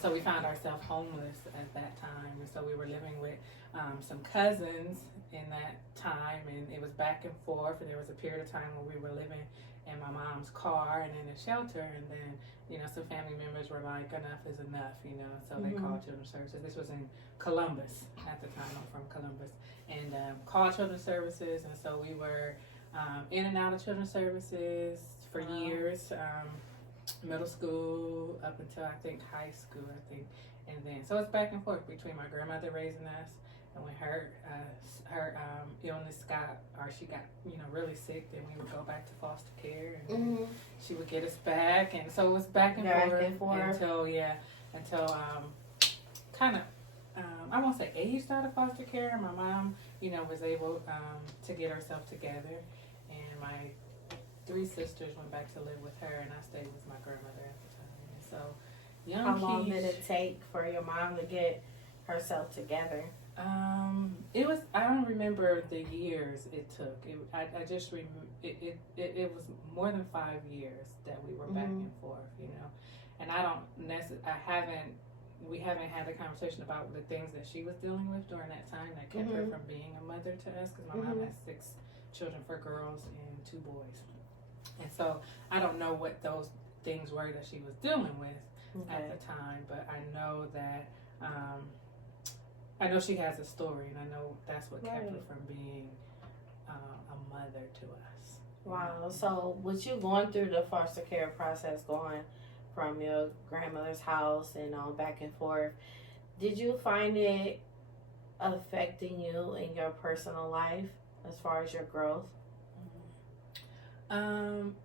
And so we found ourselves homeless at that time. And so we were living with some cousins in that time, and it was back and forth. And there was a period of time where we were living in my mom's car and in a shelter. And then, some family members were like, enough is enough, so they called Children's Services. This was in Columbus at the time. I'm from Columbus. And called Children's Services. And so we were in and out of Children's Services for years. Middle school up until I think high school, and then so it's back and forth between my grandmother raising us, and when her illness she got really sick, then we would go back to foster care, and she would get us back, and so it was back and forth until kind of I won't say aged out of foster care. My mom was able to get herself together, and my 3 sisters went back to live with her, and I stayed with my grandmother at the time. And so, how long did it take for your mom to get herself together? I don't remember the years it took. I just remember it was more than 5 years that we were back and forth, And we haven't had a conversation about the things that she was dealing with during that time that kept her from being a mother to us, because my mom has 6 children, 4 girls and 2 boys. And so I don't know what those things were that she was dealing with at the time, but I know that I know she has a story, and I know that's what kept her from being a mother to us. Wow. So with you going through the foster care process, going from your grandmother's house and back and forth, did you find it affecting you in your personal life as far as your growth?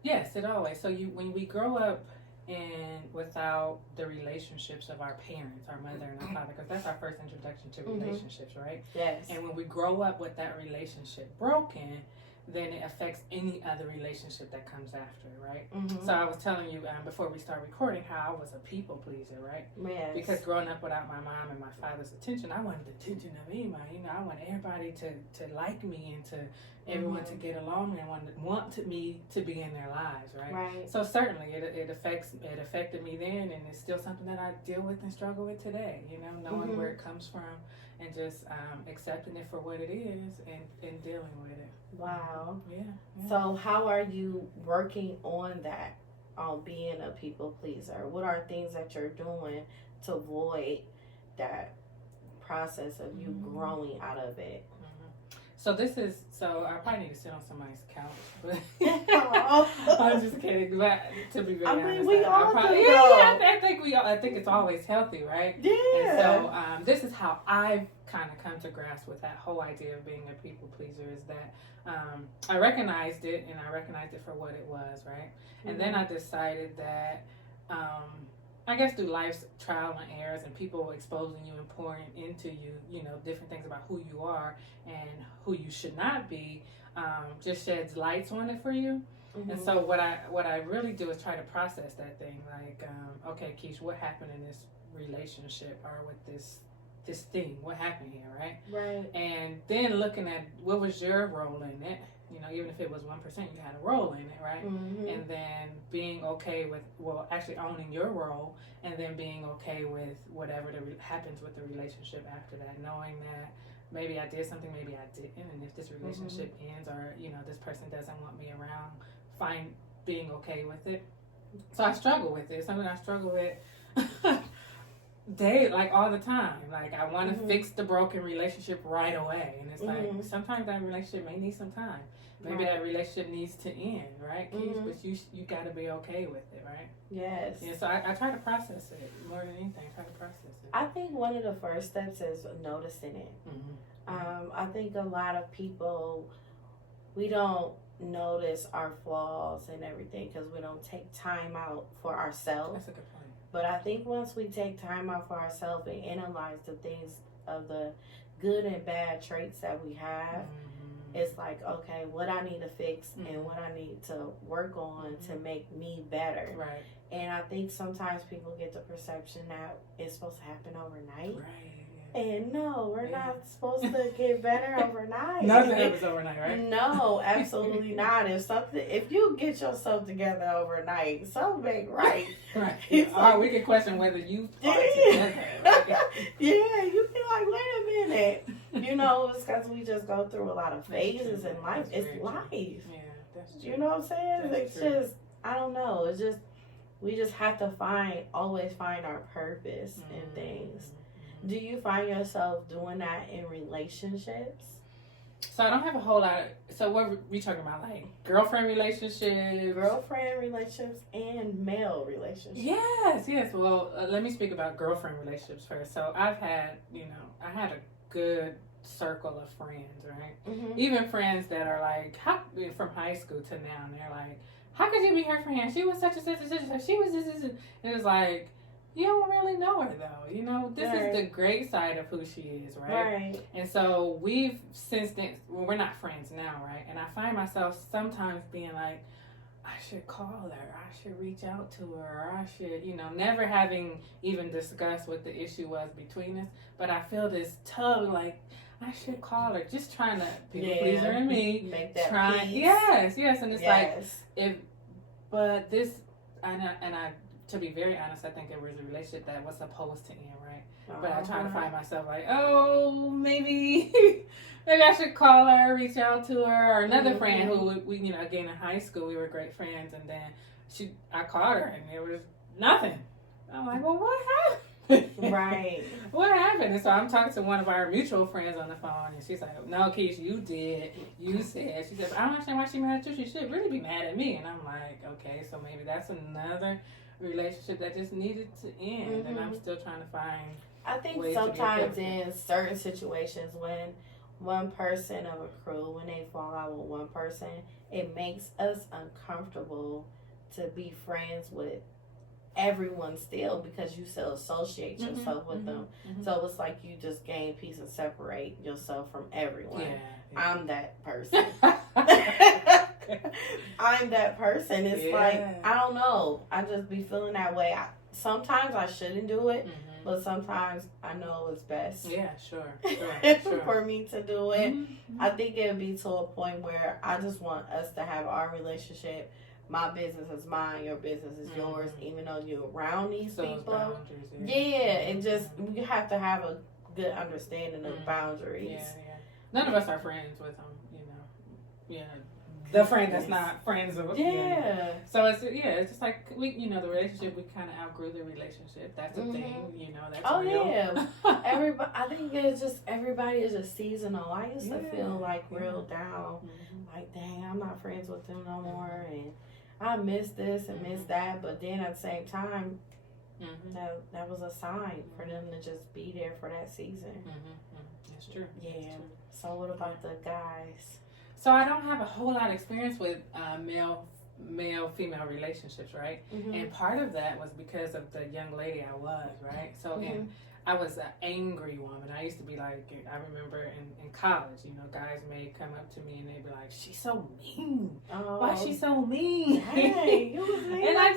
Yes, it always. So when we grow up and without the relationships of our parents, our mother and our father, because that's our first introduction to relationships, right? Yes. And when we grow up with that relationship broken, then it affects any other relationship that comes after, right? So I was telling you before we start recording how I was a people pleaser, right? Yes. Because growing up without my mom and my father's attention, I wanted the attention of anybody. I want everybody to like me and to everyone to get along and want me to be in their lives, right? Right. So certainly it affected me then, and it's still something that I deal with and struggle with today. Knowing where it comes from and just accepting it for what it is and dealing with it. Wow. Yeah. So how are you working on that, on being a people pleaser? What are things that you're doing to avoid that process of you growing out of it? So I probably need to sit on somebody's couch, but I'm just kidding. But to be very honest, we all do. I think it's always healthy, right? Yeah. And so this is how I've kind of come to grasp with that whole idea of being a people pleaser, is that I recognized it, and I recognized it for what it was, right? And then I decided that I guess through life's trial and errors and people exposing you and pouring into you, different things about who you are and who you should not be, just sheds lights on it for you. And so what I really do is try to process that thing. Like, okay, Kesh, what happened in this relationship or with this thing? What happened here, right? Right. And then looking at what was your role in it. Even if it was 1%, you had a role in it, right? And then being okay with, actually owning your role, and then being okay with whatever happens with the relationship after that, knowing that maybe I did something, maybe I didn't, and if this relationship ends or, this person doesn't want me around, being okay with it. So I struggle with it. It's something I struggle with all the time. Like, I want to fix the broken relationship right away, and it's like sometimes that relationship may need some time. Maybe that relationship needs to end, right, Kesh? But you got to be okay with it, right? Yes. Yeah. So I try to process it more than anything. I try to process it. I think one of the first steps is noticing it. I think a lot of people, we don't notice our flaws and everything because we don't take time out for ourselves. That's a good point. But I think once we take time out for ourselves and analyze the things of the good and bad traits that we have, it's like, okay, what I need to fix and what I need to work on to make me better. Right. And I think sometimes people get the perception that it's supposed to happen overnight. Right. And no, we're not supposed to get better overnight. Nothing happens overnight, right? No, absolutely not. If you get yourself together overnight, something ain't right. Right. Or we can question whether you are together. Right? Yeah, you be like, wait a minute. You know, it's because we just go through a lot of phases in life. It's life. Yeah, that's true. You know what I'm saying? That's It's true. just, I don't know. It's just, we just have to always find our purpose in things. Do you find yourself doing that in relationships? So I don't have a whole lot of, so what are we talking about, like girlfriend relationships? Girlfriend relationships and male relationships. Yes. Well, let me speak about girlfriend relationships first. So I've had, I had a good circle of friends, right? Mm-hmm. Even friends that are like, from high school to now, and they're like, how could you be her friend? She was such and such and such and such. She was this. And it's like, you don't really know her though. This is the great side of who she is, right? Right. And so we've since then, well, we're not friends now, right? And I find myself sometimes being like, I should call her, I should reach out to her, or I should, never having even discussed what the issue was between us. But I feel this tug like, I should call her, just trying to people pleaser in me. Make that peace. Yes. And it's but this, and I, to be very honest, I think it was a relationship that was supposed to end, right? But I try to find myself like, oh, maybe I should call her, reach out to her. Or another friend who we, again in high school, we were great friends, and then I called her, and there was nothing. I'm like, well, what happened? Right. What happened? And so I'm talking to one of our mutual friends on the phone, and she's like, no, Kesh, you did. You said. She said, I don't understand why she mad at you. She should really be mad at me. And I'm like, okay, so maybe that's another relationship that just needed to end, and I'm still trying to find. I think sometimes in certain situations when one person of a crew, when they fall out with one person, it makes us uncomfortable to be friends with everyone still, because you still associate yourself with them. So it's like you just gain peace and separate yourself from everyone. Yeah. I'm that person. I'm that person. It's like, I don't know. I just be feeling that way. Sometimes I shouldn't do it, but sometimes I know it's best. Yeah, sure. For me to do it. I think it would be to a point where I just want us to have our relationship. My business is mine, your business is yours, even though you're around these people. And just, you have to have a good understanding of boundaries. Yeah. None of us are friends with them, the friend that's not friends with. So it's just like we, the relationship, we kind of outgrew the relationship. That's a thing, that's real. Yeah. I think it's just, everybody is just seasonal. I used to feel like real down, like, dang, I'm not friends with them no more, and I miss this and miss that. But then at the same time, that was a sign for them to just be there for that season. That's true. Yeah. That's true. So what about the guys? So I don't have a whole lot of experience with male-female relationships, right? And part of that was because of the young lady I was, right? So I was an angry woman. I used to be like, I remember in college, guys may come up to me and they'd be like, she's so mean. Why is she so mean? Hey, you was mean. And I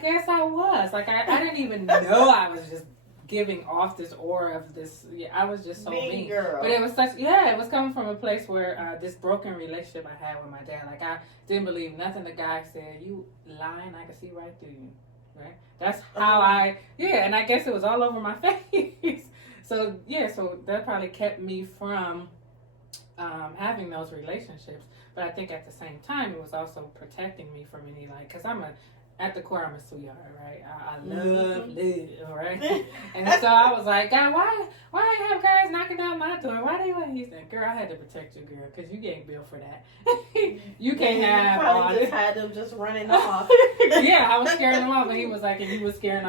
guess I was. Like, I didn't even know I was just giving off this aura of this. I was just so mean. Girl. But it was it was coming from a place where this broken relationship I had with my dad. Like, I didn't believe nothing the guy said. You lying, I could see right through you. Right? That's how and I guess it was all over my face. So that probably kept me from having those relationships. But I think at the same time, it was also protecting me from any, because at the core, I'm a sweetheart, right? I love, right? And so I was like, God, why have guys knocking down my door? Why they want? He said, girl, I had to protect you, girl, because you getting billed for that. You can't have probably just had them just running off. I was scaring them off, but he was like, and you was scaring them